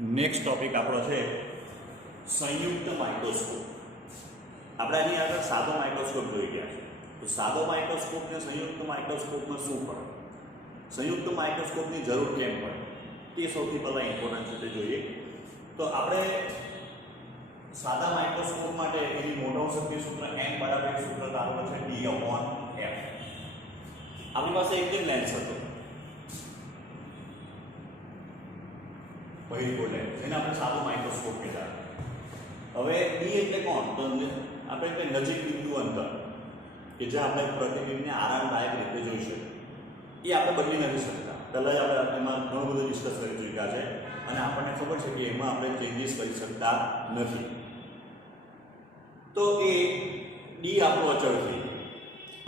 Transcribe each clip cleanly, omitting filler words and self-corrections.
Next topic આપણો છે સંયુક્ત માઇક્રોસ્કોપ. આપણે આની આગળ સાદો માઇક્રોસ્કોપ જોઈ ગયા છે. તો સાદો માઇક્રોસ્કોપ ને સંયુક્ત માઇક્રોસ્કોપમાં શું ફરક, સંયુક્ત માઇક્રોસ્કોપની જરૂર કેમ પડે, તે સૌથી પહેલાં ઇમ્પોર્ટન્ટ છે તે જોઈએ. તો આપણે સાદા માઇક્રોસ્કોપ માટે એની મોટો શક્તિ સૂત્ર m બરાબર એક સૂત્ર ધારેલું છે d/f. આપણી પાસે એક જ લેન્સ હતો, પહેલી લેન્સ, જેને આપણે સાદો માઇક્રોસ્કોપ કહેતા. હવે d એટલે કોણ, તો આપણે તે નજીક બિંદુ અંતર કે જે આપણે પ્રતિબિંબને આરામદાયક રીતે જોઈ શકીએ, એ આપણે બદલી નથી શકતા. પહેલાં જ આપણે એમાં ઘણું બધું ડિસ્કસ કરી ચૂક્યા છે અને આપણને ખબર છે કે એમાં આપણે ચેન્જીસ કરી શકતા નથી. તો એ ડી આપણો અચળ થઈ ગયો.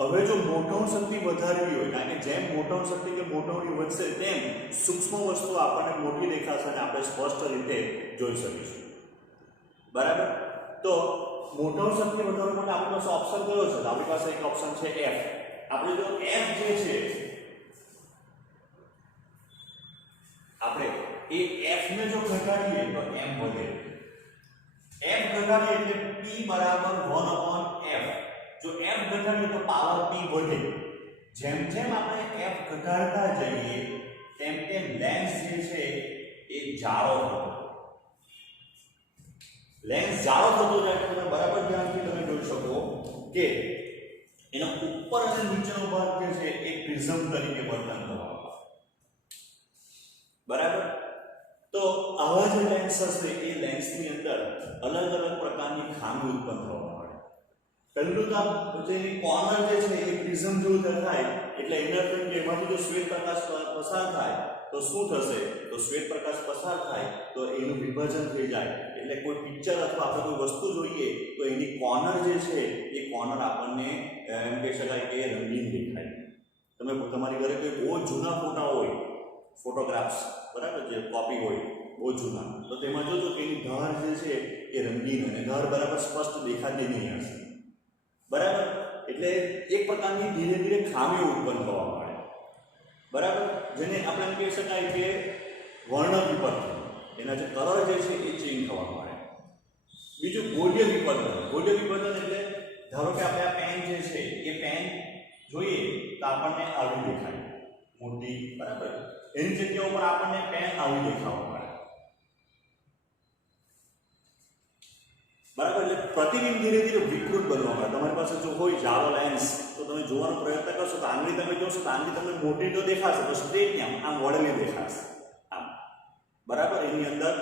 હવે જો મોટોણ શક્તિ વધારવી હોય, કારણ કે જેમ મોટોણ શક્તિ કે મોટોણી વધશે તેમ સૂક્ષ્મ વસ્તુ આપણને મોટી દેખાશે અને આપણે સ્પષ્ટ રીતે જોઈ શકીશું. બરાબર. તો મોટોણ શક્તિ વધારવા માટે આપણી પાસે ઓપ્શન કયો છે? આપણી પાસે એક ઓપ્શન છે f. આપણે જો f જે છે આપણે એ f ને જો ઘટાડીએ તો m વધે. f ઘટાડીએ એટલે p બરાબર 1/f. જો f ઘટાડીએ તો પાવર p વધે. જેમ જેમ આપણે f ઘટાડતા જઈએ તેમ તેમ લેન્સ જે છે એ જાડો થતો. લેન્સ જાડો થતો જાય તો તમે બરાબર ધ્યાનથી તમે જોઈ શકો કે એનો ઉપર અને નીચેનો ભાગ જે છે એ પ્રિઝમ તરીકે વર્તન કરવાનો. બરાબર. તો આવા જે લેન્સ હશે એ લેન્સની અંદર અલગ અલગ પ્રકારની ખામી ઉત્પન્ન થવા માંડે. પહેલું તો જે કોર્નર જે છે એ પ્રિઝમ જેવું થાય એટલે એના કે એમાંથી જો શ્વેત પ્રકાશ પસાર થાય તો શું થશે? તો શ્વેત પ્રકાશ પસાર થાય તો એનું વિભાજન થઈ જાય એટલે કોઈ પિક્ચર અથવા આપણે કોઈ વસ્તુ જોઈએ તો એની કોર્નર જે છે એ કોર્નર આપણને એમ કહી શકાય કે રંગીન દેખાય. તમે તમારી ઘરે કોઈ બહુ જૂના ફોટા હોય, ફોટોગ્રાફ્સ, બરાબર, જે કોપી હોય બહુ જૂના, તો તેમાં જોજો કે એની ધાર જે છે એ રંગીન અને ધાર બરાબર સ્પષ્ટ દેખાતી નહીં હશે. બરાબર. એટલે એક પ્રકારની ધીરે ધીરે ખામીઓ ઉત્પન્ન થવા માંડે. બરાબર. જેને આપણે એમ કહી શકાય કે વર્ણ વિપર્તન, એના જે કલર જે છે એ ચેન્જ થવા માંડે. બીજું ગોળીય વિપર્તન. ગોળીય વિપર્તન એટલે ધારો કે આપણે આ પેન જે છે એ પેન જોઈએ તો આપણને આવી દેખાય મોટી, બરાબર, એની જગ્યા ઉપર આપણને પેન આવી દેખાવા મળે. બરાબર. એટલે પ્રતિબિંબ ધીરે ધીરે વિકૃત બનવા મળે. તમારી પાસે જો હોય જાડો લેન્સ તો તમે જોવાનો પ્રયત્ન કરશો તો આંગળી તમે જોશો તો આંગળી તમને મોટી તો દેખાશે, તો સ્ટ્રેટ આમ વળેલી દેખાશે આમ. બરાબર. એની અંદર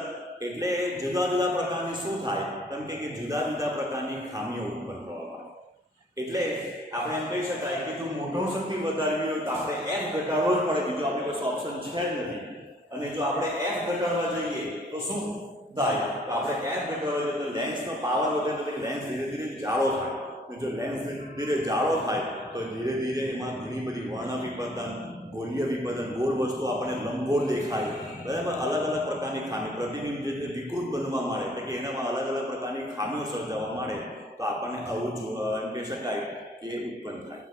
એટલે જુદા જુદા પ્રકારની શું થાય તેમ કે જુદા જુદા પ્રકારની ખામીઓ ઉત્પન્ન થવા મળે. એટલે આપણે એમ કહી શકાય કે જો મોટો શક્તિ વધારવી હોય તો આપણે f ઘટાડવો જ પડે, બીજો આપણી પાસે ઓપ્શન છે જ નથી. અને જો આપણે f ઘટાડવા જઈએ તો શું થાય? તો આપણે f ઘટાડવા જઈએ તો લેન્સનો પાવર વધે તો લેન્સ ધીરે ધીરે જાડો થાય. અને જો લેન્સ ધીરે જાડો થાય તો ધીરે ધીરે એમાં ઘણી બધી વર્ણ વિપર્તન, ગોળીય વિપર્તન, ગોળ વસ્તુ આપણને લંબગોળ દેખાય. બરાબર. અલગ અલગ પ્રકારની ખામી, પ્રતિબિંબ જે વિકૃત બનવા માંડે એટલે કે એનામાં અલગ અલગ પ્રકારની ખામીઓ સર્જાવા માંડે તો આપણને આવું એમ કહી શકાય કે ઉત્પન્ન થાય.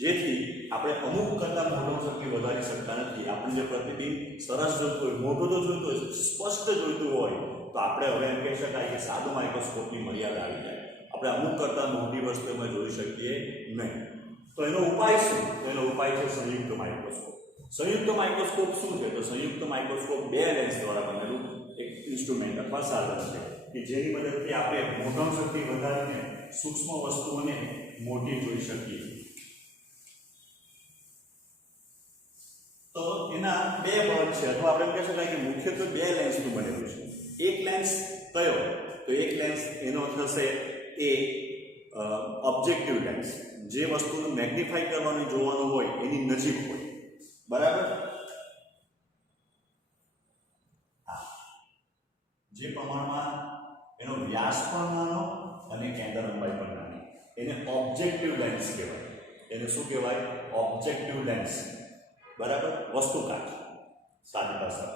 જેથી આપણે અમુક કરતાં મોટો શક્તિ વધારી શકતા નથી. આપણે જે પ્રતિબિંબ સરસ જોઈતું હોય, મોટું તો જોઈતું હોય, સ્પષ્ટ જોઈતું હોય તો આપણે હવે એમ કહી શકાય કે સાદો માઇક્રોસ્કોપની મર્યાદા આવી જાય. આપણે અમુક કરતાં મોટી વસ્તુ એમાં જોઈ શકીએ નહીં. તો એનો ઉપાય શું? તો એનો ઉપાય છે સંયુક્ત માઇક્રોસ્કોપ. સંયુક્ત માઇક્રોસ્કોપ શું છે? તો સંયુક્ત માઇક્રોસ્કોપ બે લેન્સ દ્વારા બનેલું એક ઇન્સ્ટ્રુમેન્ટ અથવા સાધન છે કે જેની મદદથી આપણે મોટો શક્તિ વધારીને સૂક્ષ્મ વસ્તુઓને મોટી જોઈ શકીએ. તો એના બે ભાગ છે અથવા આપણે કહી શકાય કે મુખ્યત્વે બે લેન્સનું બનેલું છે. એક લેન્સ કયો? તો એક લેન્સ એનો થશે એ ઓબ્જેક્ટિવ લેન્સ, જે વસ્તુને મેગ્નિફાઈ કરવાનું જોવાનું હોય એની નજીક હોય. બરાબર. જે પ્રમાણમાં એનો વ્યાસ પણ નાનો અને કેન્દ્ર લંબાઈ પણ નાની, એને ઓબ્જેક્ટિવ લેન્સ કહેવાય. એને શું કહેવાય? Objective lens. બરાબર. વસ્તુકાચ સાદી ભાષા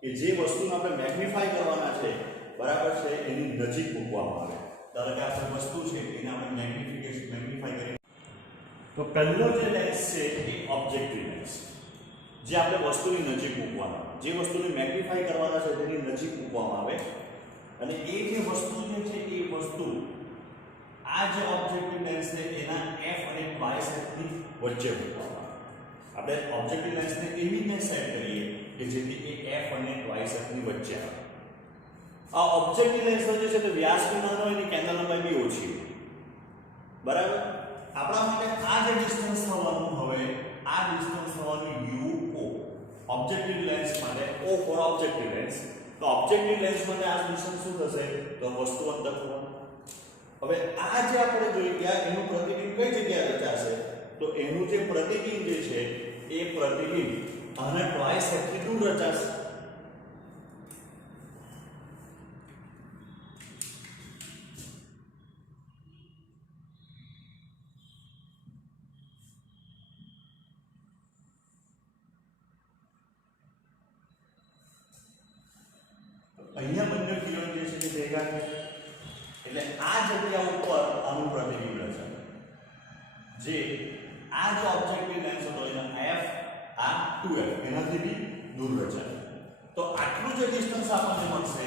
કે જે વસ્તુને આપણે મેગ્નિફાઈ કરવાના છે, બરાબર છે, એની નજીક મૂકવામાં આવે. ધારો કે આપણે વસ્તુ છે એને આપણે મેગ્નિફાઈ કરી તો પહેલો જે લેન્સ છે એ ઓબ્જેક્ટિવ લેન્સ, જે આપણે વસ્તુની નજીક મૂકવા મૂકવામાં આવે, જે વસ્તુને મેગ્નિફાઈ કરવાના છે તેની નજીક મૂકવામાં આવે અને એ જે વસ્તુ જે છે એ વસ્તુ આ જે ઓબ્જેક્ટિવ લેન્સ છે એના f અને y સેટની વચ્ચે મૂકવામાં આવે. આપણે ઓબ્જેક્ટિવ લેન્સને એવી રીતે સેટ કરીએ કે જેથી એ f અને y સેટની વચ્ચે આવે. આ ઓબ્જેક્ટિવ લેન્સ જે છે તે વ્યાસ બી નાનો હોય અને કેન્દ્ર લંબાઈ બી ઓછી હોય. બરાબર. આપણા માટે આ જે ડિસ્ટન્સ થવાનું, હવે આ ડિસ્ટન્સ થવાનું UO ઓબ્જેક્ટિવ લેન્સ માટે, O ફોર ઓબ્જેક્ટિવ લેન્સ. તો ઓબ્જેક્ટિવ લેન્સ માટે આ ડિસ્ટન્સ શું થશે? તો વસ્તુ અંદર થવાનું. હવે આ જે આપણે જોઈ ગયા એનું પ્રતિબિંબ કઈ જગ્યાએ રચાશે? તો એનું જે પ્રતિબિંબ જે છે એ પ્રતિબિંબ આના ટ્વાઇસ સેટથી દૂર રચાશે. અહીંયા બંને કિરણ જે છે તે ભેગા થાય એટલે આ જગ્યા ઉપર આનું પ્રતિબિંબ રચાય. જે આ જે ઓબ્જેક્ટિવ લેન્સ હતો એના f આ 2f એનાથી બી દૂર રચાય. તો આટલું જે ડિસ્ટન્સ આપણને મળશે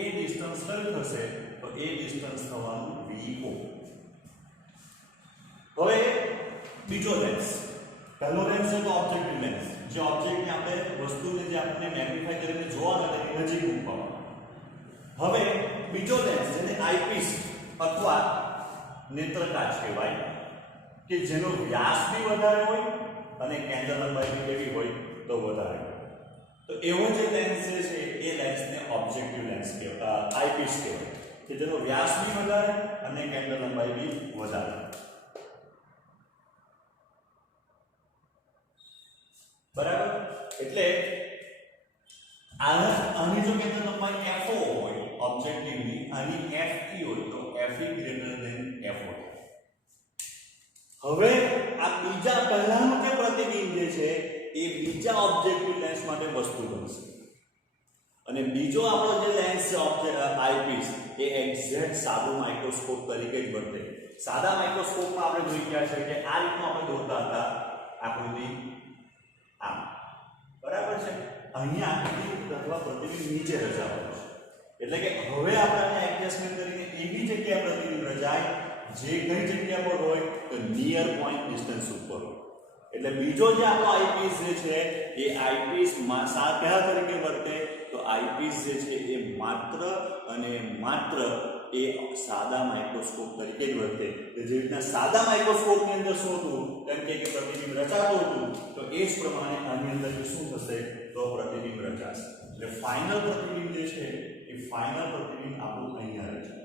એ ડિસ્ટન્સ કયું થશે? તો એ ડિસ્ટન્સ થવાનું VO. હવે બીજો લેન્સ, પહેલો લેન્સ છે તો ઓબ્જેક્ટિવ લેન્સ, જે ઓબ્જેક્ટને આપણે વસ્તુને જે આપણને મેગ્નિફાઈ કરીને જોવાના તેની નજીક મૂકવામાં. હવે બીજો લેન્સ જેને આઈપીસ અથવા નેત્રકાચ કહેવાય કે જેનો વ્યાસ બી વધારે હોય અને કેન્દ્ર લંબાઈ બી કેવી હોય? તો વધારે. તો એવો જે લેન્સ છે એ લેન્સને ઓબ્જેક્ટિવ લેન્સ કહેવાય, આઈપીસ કહેવાય કે જેનો વ્યાસ બી વધારે અને કેન્દ્ર લંબાઈ બી વધારે. બરાબર. એટલે આની જો કેન્દ્ર લંબાઈ FO હોય ઓબ્જેક્ટિવની, આની FE હોય તો FE ગ્રેટર ધેન FO. હવે આ બીજા પહેલાનું જે પ્રતિબિંબ જે છે એ બીજા ઓબ્જેક્ટિવ લેન્સ માટે વસ્તુ બનશે અને બીજો આપણો જે લેન્સ છે આઈપીસ એ એક્ઝેક્ટ સાદું માઇક્રોસ્કોપ તરીકે જ વર્તે. સાદા માઇક્રોસ્કોપમાં આપણે જોઈ ગયા છે કે આ રીતનું આપણે દોરતા હતા આકૃતિ આમ. બરાબર છે. અહીંયા આકૃતિ અથવા પ્રતિબિંબ નીચે રચાવાનું છે. એટલે કે હવે આપણે એડજસ્ટમેન્ટ કરીને એવી જગ્યાએ પ્રતિબિંબ રચાય જે કઈ જગ્યા પર હોય તો નિયર પોઈન્ટ ડિસ્ટન્સ ઉપર હોય. એટલે બીજો જે આપણો આઈપીસ જે છે એ આઈપીસ કયા તરીકે વર્તે? તો આઈપીસ જે છે એ માત્ર અને માત્ર એ સાદા માઇક્રોસ્કોપ તરીકે જ વર્તે. જે રીતના સાદા માઇક્રોસ્કોપની અંદર શું હતું? કેમ કે પ્રતિબિંબ રચાતું હતું તો એ જ પ્રમાણે આની અંદર શું થશે? તો પ્રતિબિંબ રચાશે. એટલે ફાઇનલ પ્રતિબિંબ જે છે એ ફાઇનલ પ્રતિબિંબ આપણું અહીંયા રચાય.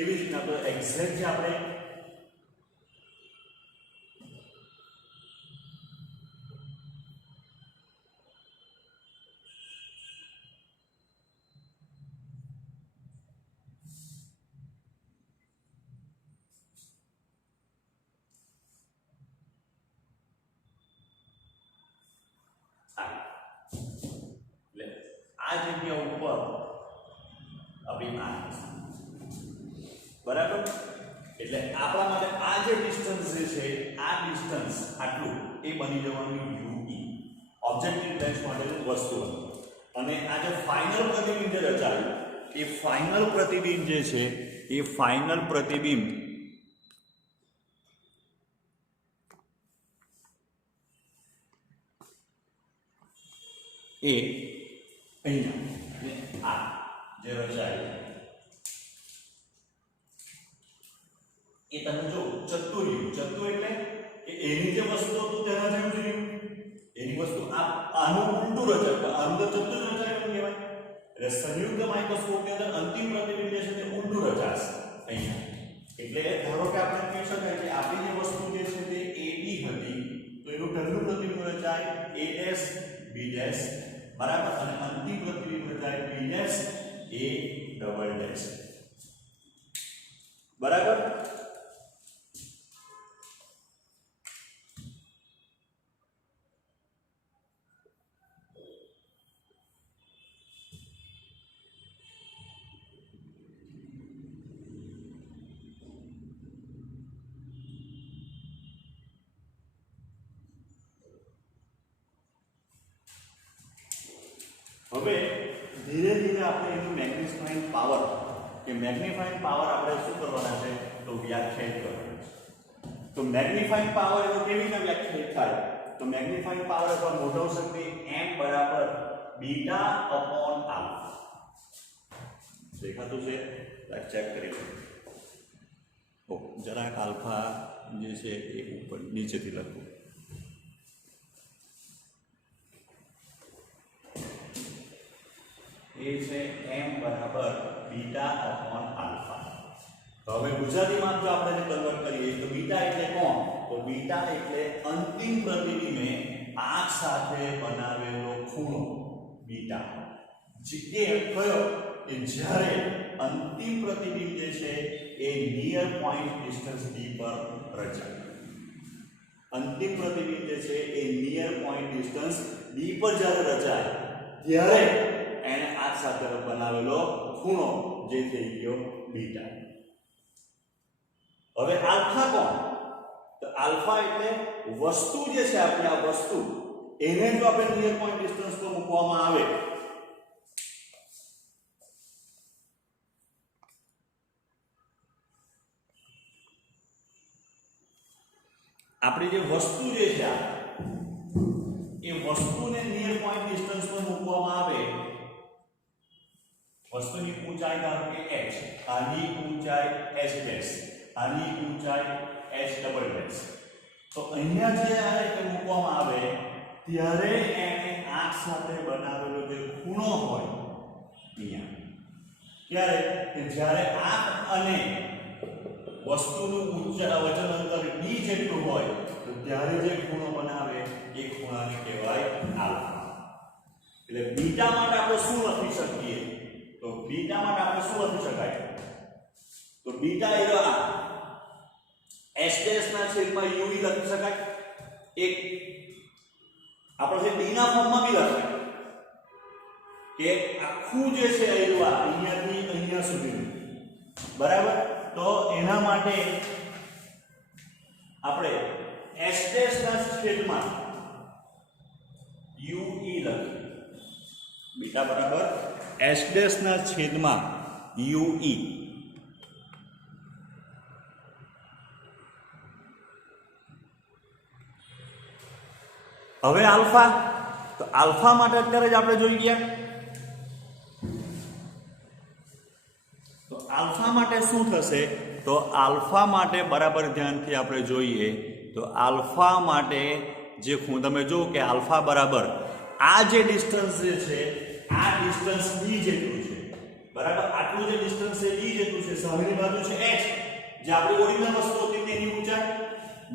એવી રીતના તો એક્ઝેક્ટ જે આપણે આ જગ્યા ઉપર અભિમાન. બરાબર. એટલે આપણા માટે આ જે ડિસ્ટન્સ જે છે આ ડિસ્ટન્સ આટલું એ બની જવાનું UE ઓબ્જેક્ટિવ લેન્સ માટેનું વસ્તુ. અને આ જે ફાઇનલ પ્રતિબિંબ જે રચાયું એ ફાઇનલ પ્રતિબિંબ જે છે એ ફાઇનલ પ્રતિબિંબ એ અહીંયા આ જે રચાયું એ તમે જો ચત્તુ રહ્યું. ચત્તુ એટલે કે એની જે વસ્તુ હતું તેના જેવું જ રહ્યું. એની વસ્તુ આનું ઉલટું રચાયું, આનું તો ચત્તુ જ રચાયું કહેવાય. એટલે સંયુક્ત માઇક્રોસ્કોપની અંદર અંતિમ પ્રતિબિંબ જે છે તે ઉલટું રચાશે અહીંયા. એટલે ધારો કે આપણે કહી શકાય કે આપણી જે વસ્તુ જે છે તે AB હતી તો એનું પહેલું પ્રતિબિંબ રચાય AS B' બરાબર અને અંતિમ પ્રતિબિંબ રચાય B' A ડબલ ડેશ. બરાબર. હવે ધીરે ધીરે આપણે એનું મેગ્નિફાઇંગ પાવર આપણે શું કરવાના છે તો વ્યાખ્યાયિત કરવાના છે. તો મેગ્નિફાઇંગ પાવર એનો કેવી રીતે વ્યાખ્યાયિત થાય તો મેગ્નિફાઇંગ પાવર અથવા મોટો શક્તિ m બરાબર બીટા અપોન આલ્ફા. દેખાતું છે ચેક કરી લો. ઓ જરાક આલ્ફા જે છે એ ઉપર નીચેથી લખવું. એ છે m બરાબર બીટા અપોન આલ્ફા. તો હવે ગુજરાતીમાં જો આપણે કન્વર્ટ કરીએ તો બીટા એટલે કોણ તો બીટા એટલે અંતિમ પ્રતિબિંબે આંખ સાથે બનાવેલો ખૂણો બીટા. જે કયો કે જ્યારે અંતિમ પ્રતિબિંબ જે છે એ નિયર પોઈન્ટ ડિસ્ટન્સ d પર રચાય. અંતિમ પ્રતિબિંબ જે છે એ નિયર પોઈન્ટ ડિસ્ટન્સ d પર જ્યારે રચાય ત્યારે એને આંખ સાથે બનાવેલો ખૂણો જે થઈ ગયો બીટા. હવે આલ્ફા કોણ તો આલ્ફા એટલે વસ્તુ જે છે આપણી આ વસ્તુ એને જો આપણે નિયર પોઈન્ટ ડિસ્ટન્સ પર મૂકવામાં આવે આપણી જે વસ્તુ જે છે એ વસ્તુને નિયર પોઈન્ટ ડિસ્ટન્સ પર મૂકવામાં આવે વસ્તુની ઊંચાઈ ધારો કે h આની ઊંચાઈ h ડેશ આની ઊંચાઈ h ડબલ ડેશ. તો અહીંયા જે આ મૂકવામાં આવે ત્યારે એને આંખ સાથે બનાવેલો જે ખૂણો હોય અહીંયા ત્યારે કે જ્યારે આંખ અને વસ્તુનું વજન અંતર d જેટલું હોય તો ત્યારે જે ખૂણો બનાવે એ ખૂણાને કહેવાય આલ્ફા. એટલે બીટા માટે આપણે શું લખી શકીએ તો બીટા માટે આપણે શું લખી શકાય તો બીટા એ s ડેશ ના છેદમાં u લખી શકાય. એક આપણે d ના ફોર્મમાં બી લખાય કે આખું જે છે અહીંયાથી અહીંયા સુધીનું બરાબર. તો એના માટે આપણે s ડેશ ના છેદમાં ue લખીએ. બીટા બરાબર s ડેશ ના છેદમાં ue. હવે આલ્ફા તો આલ્ફા માટે અત્યારે જ આપણે જોઈ ગયા. તો આલ્ફા માટે શું થશે તો આલ્ફા માટે બરાબર ધ્યાનથી આપણે જોઈએ તો આલ્ફા માટે જે તમે જો કે આલ્ફા બરાબર આ જે ડિસ્ટન્સ જે છે આ ડિસ્ટન્સ d જેટલું છે બરાબર. આટલું જે ડિસ્ટન્સ છે d જેટલું છે સામેની બાજુ છે h જે આપણી ઓરિજિનલ વસ્તુ હતી તેની ઊંચાઈ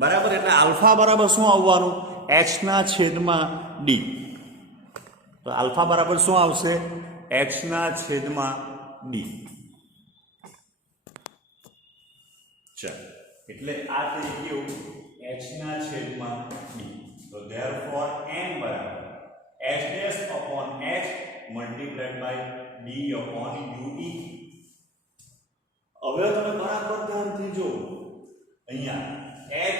બરાબર. એટલે આલ્ફા બરાબર શું આવવાનું h ના છેદમાં d. તો આલ્ફા બરાબર શું આવશે h ના છેદમાં d. ચાલો એટલે આ થઈ ગયું h ના છેદમાં d. તો therefore m બરાબર h dash upon h multiplied by d upon ue. હવે તમે બરાબર ધ્યાનથી જો અહીંયા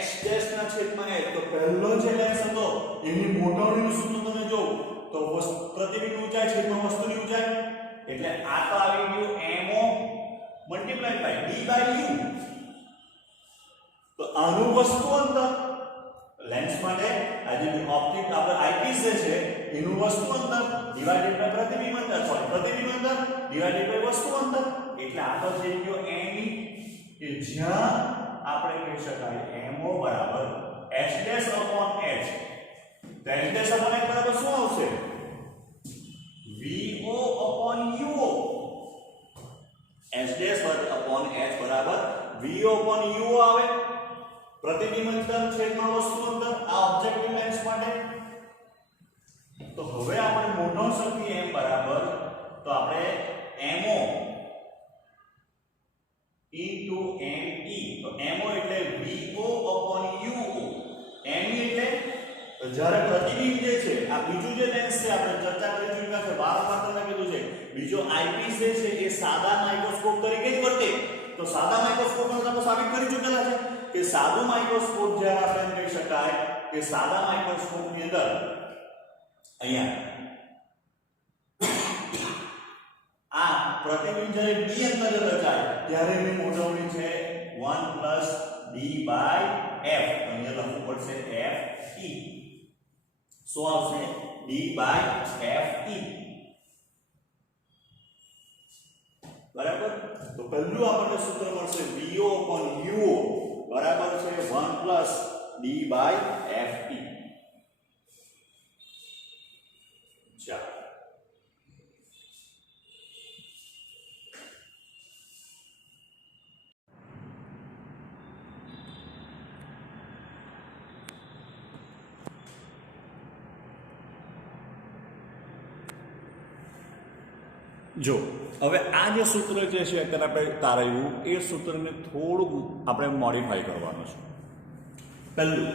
h dash ના છેદમાં h તો પહેલો જે લેન્સ હતો એની મોટરનું સૂત્ર તમે જો તો પ્રતિબિંબ ઊંચાઈ છેદમાં વસ્તુની ઊંચાઈ એટલે આ તો આવી ગયું mo multiplied by d by u. તો આનું વસ્તુ અંતર લેન્સ માટે આ જે ઓપ્ટિક આપણે આઈપીસ જે છે એનું વસ્તુ અંતર ડિવાઇડેડ બાય પ્રતિબિંબ અંતર પ્રતિબિંબ અંતર ડિવાઇડેડ બાય વસ્તુ અંતર એટલે આ તો થઈ ગયો me કે જ્યાં આપણે કહી શકાય mo બરાબર h dash upon h. તો h dash upon h બરાબર શું આવશે vo upon uo. h dash upon h બરાબર vo upon uo આવે. પ્રતિબિંબ અંતર છેદમાં વસ્તુ અંતર આ ઓબ્જેક્ટિવ લેન્સ માટે. તો હવે આપણે મોટો શક્તિ m બરાબર તો આપણે mo into me. તો mo એટલે vo upon uo. me એટલે જ્યારે પ્રતિબિંબ જે છે આ બીજું જે લેન્સ છે આપણે ચર્ચા કરી ચૂક્યા છે વારંવાર તમને કીધું છે બીજો આઈપીસ જે છે એ સાદા માઇક્રોસ્કોપ તરીકે જ વર્તે. તો સાદા માઇક્રોસ્કોપ આપણે સાબિત કરી ચૂકેલા છે કે સાદું માઇક્રોસ્કોપ જ્યારે આપણે કહી શકાય કે સાદા માઇક્રોસ્કોપની અંદર અહીંયા આ પ્રતિબિંબ જ્યારે d અંતરે રચાય ત્યારે એની મોટવણી છે 1 d by f. અહીંયા લખવું પડશે f e. શું આવશે? d by f e. બરાબર? તો પહેલું આપણને સૂત્ર મળશે VO upon UO બરાબર છે 1 d by f e. ચાલો જો હવે આ જે સૂત્ર જે છે અત્યારે આપણે તારાયું એ સૂત્રને થોડું આપણે મોડિફાઈ કરવાનું છે. પહેલું,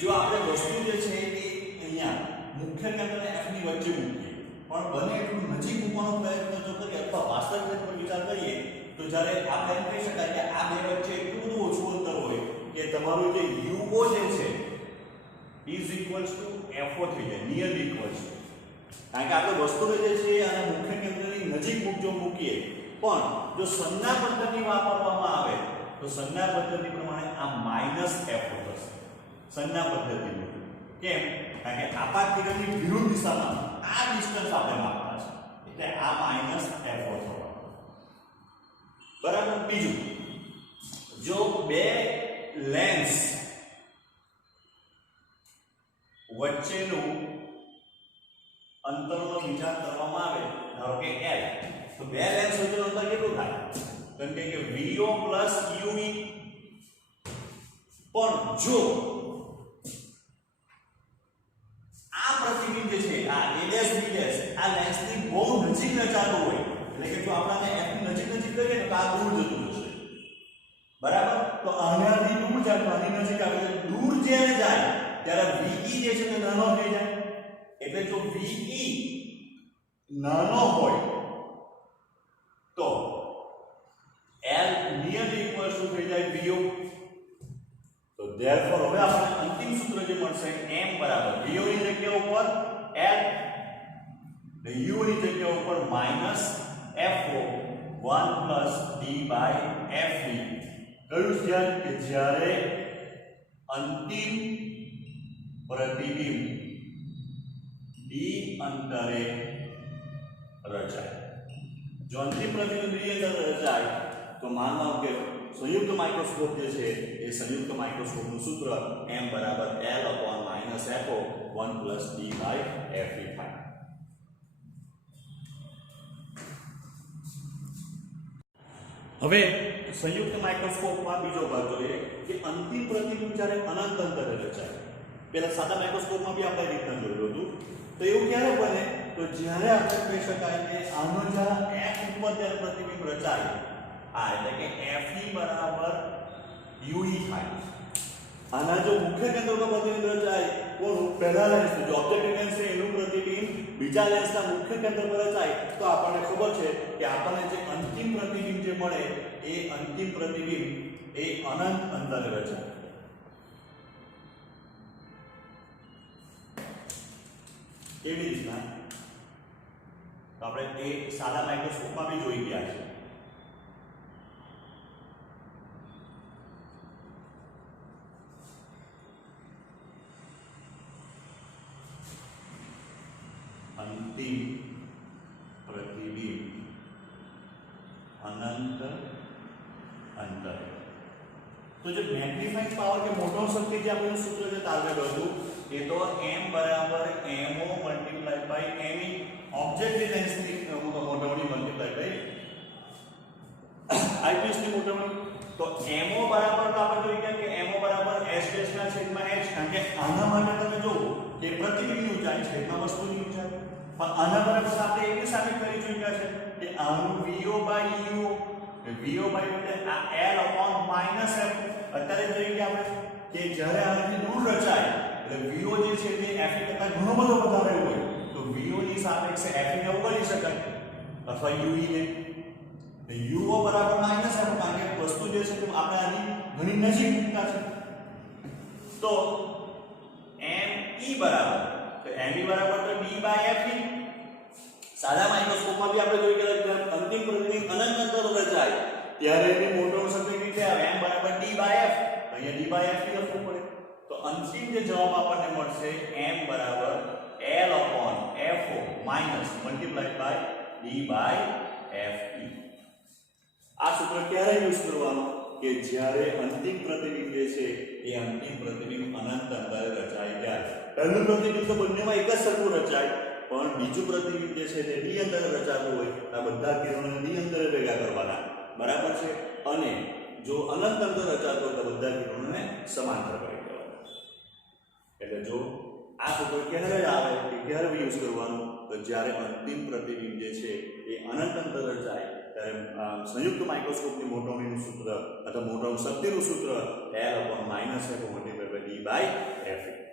જો આપણે વસ્તુ જે છે એ અહીંયા મુખ્ય કેન્દ્રને f ની વચ્ચે મૂકીએ પણ બને એટલું નજીક મૂકવાનો પ્રયત્ન જો કરીએ અથવા વાસ્તવિક પર વિચાર કરીએ તો જ્યારે આપણે એમ કહી શકાય કે આ બે વચ્ચે એટલું બધું ઓછું અંતર હોય કે તમારું જે UO જે છે ઇઝ ઇક્વલ્સ ટુ FO થઈ જાય, નિયરલી ઇક્વલ્સ ટુ. કારણ કે આપણે વસ્તુને જે છે અને મુખ્ય કેન્દ્રની નજીક મૂકીએ પણ જો સંજ્ઞા પદ્ધતિ વાપરવામાં આવે તો સંજ્ઞા પદ્ધતિ પ્રમાણે આ માઈનસ FO થશે. સંજ્ઞા પદ્ધતિ કેમ? કારણ કે આપાત કિરણની વિરુદ્ધ દિશામાં આ ડિસ્ટન્સ આપણે માપતા છે એટલે આ માઈનસ FO થવાનું. બરાબર? બીજું, જો બે લેન્સ વચ્ચેનું અંતરનો વિચાર કરવામાં આવે ધારો કે L તો બે લેન્સ વચ્ચેનું અંતર કેટલું થાય? કારણ કે VO plus UE. પણ જો આ પ્રતિબિંબ જે છે આ A' B' આ લેન્સની બહુ નજીક રચાતો હોય એટલે કે જો આપણે F ની નજીક કરીએ તો આ દૂર જતું હશે. બરાબર? તો આનાથી દૂર જાય આની નજીક આવે દૂર જ્યારે જાય ત્યારે VE જે છે તે નાનો થઈ જાય. એટલે જો VE નાનો હોય તો L નિયરલી ઇક્વલ્સ ટુ થઈ જાય VO. તો ધેરફોર હવે આપણને અંતિમ સૂત્ર જે મળશે m બરાબર VO ની જગ્યા ઉપર L ને U ની જગ્યા ઉપર minus FO 1 d by FE. કયું ધ્યાન કે જ્યારે અંતિમ પ્રતિબિંબ d અંતરે રચાય. જો અંતિમ પ્રતિબિંબ d અંતરે રચાય તો માનો કે સંયુક્ત માઇક્રોસ્કોપ જે છે એ સંયુક્ત માઇક્રોસ્કોપનું સૂત્ર m બરાબર L upon minus FO 1 d by FE થાય. હવે સંયુક્ત માઇક્રોસ્કોપમાં બીજો ભાગ જોઈએ કે અંતિમ પ્રતિબિંબ જ્યારે અનંત અંતરે રચાય. પહેલા સાદા માઇક્રોસ્કોપમાં બી આપણે રીતના જોયું હતું. તો એવું ક્યારે બને? તો જ્યારે આપણે કહી શકાય કે આનો જ્યારે f ઉપર જ્યારે પ્રતિબિંબ રચાય આ એટલે કે FE બરાબર UE થાય. આના જો મુખ્ય કેન્દ્રનો પ્રતિબિંબ રચાય કોનું? પહેલા લેન્સ જો ઓબ્જેક્ટિવ લેન્સ છે એનું પ્રતિબિંબ બીજા લેન્સના મુખ્ય કેન્દ્ર પર રચાય તો આપણને ખબર છે કે આપણને જે અંતિમ પ્રતિબિંબ જે મળે એ અંતિમ પ્રતિબિંબ એ અનંત અંતરે રચાય. કેવી રીતના? તો આપણે એ સાદા માઇક્રોસ્કોપમાં બી જોઈ ગયા છે. અંતિમ પ્રતિબિંબ અનંત અંતરે. તો જે મેગ્નિફાઇંગ પાવર કે મોટો શક્તિ જે આપણું સૂત્ર જે તારવેલું હતું એ તો m બરાબર mo multiply by me objective લેન્સની મોટવણી મલ્ટીપ્લાય બાય આઈપીએસ ની મોટવણી. તો mo બરાબર તો આપણે જોઈ ગયા કે mo બરાબર s ડેશ ના છેદમાં h. કારણ કે આના માટે તમે જો કે પ્રતિબિંબની ઊંચાઈ છેદમાં વસ્તુની ઊંચાઈ. પણ આના બરાબર આપણે એની સાબિત કરી ચૂક્યા છે કે આનું VO by UO VO by એટલે આ L upon minus f. અત્યારે જોઈ ગયા આપણે કે જ્યારે આનાથી દૂર રચાય એટલે VO જે છે તે FE કરતા ઘણો બધો વધારે હોય તો VO ની સાપેક્ષે FE ને અવગણી શકાય અથવા UE ને. UO બરાબર માઈનસ f કારણ કે વસ્તુ જે છે તે આપણે આની ઘણી નજીક મૂકતા છે. તો ME બરાબર તો ME બરાબર તો D by FE સાદા માઇક્રોસ્કોપમાં બી આપણે જોઈ ગયા કે અંતિમ પ્રતિબિંબ અનંત અંતર રચાય ત્યારે એની મોટોનું સૂત્ર કેટલે આવે m બરાબર d/f અહીંયા d/f થી લખવું પડે તો અંતિમ જે જવાબ આપણને મળશે m બરાબર L/FO minus multiplied by d/fe આ સૂત્ર ક્યારે યુઝ કરવાનું કે જ્યારે અંતિમ પ્રતિબિંબ જે છે એ અંતિમ પ્રતિબિંબ અનંત અંતરે રચાય ત્યારે પહેલું પ્રતિબિંબ તો બંનેમાં એક જ સરખું રચાય પણ બીજું પ્રતિબિંબ જે છે તે ડી અંતરે રચાતું હોય તો આ બધા કિરણોને ડી અંતરે ભેગા કરવાના બરાબર છે અને જો અનંત અંતર રચાતો હોય તો બધા કિરણોને સમાંતર કરી દેવાના એટલે જો આ સૂત્ર ક્યારે આવે કે ક્યારે યુઝ કરવાનું તો જ્યારે અંતિમ પ્રતિબિંબ જે છે એ અનંત અંતર રચાય ત્યારે સંયુક્ત માઇક્રોસ્કોપની મોટવણીનું સૂત્ર અથવા મોટવણ શક્તિનું સૂત્ર L/-F / d/fe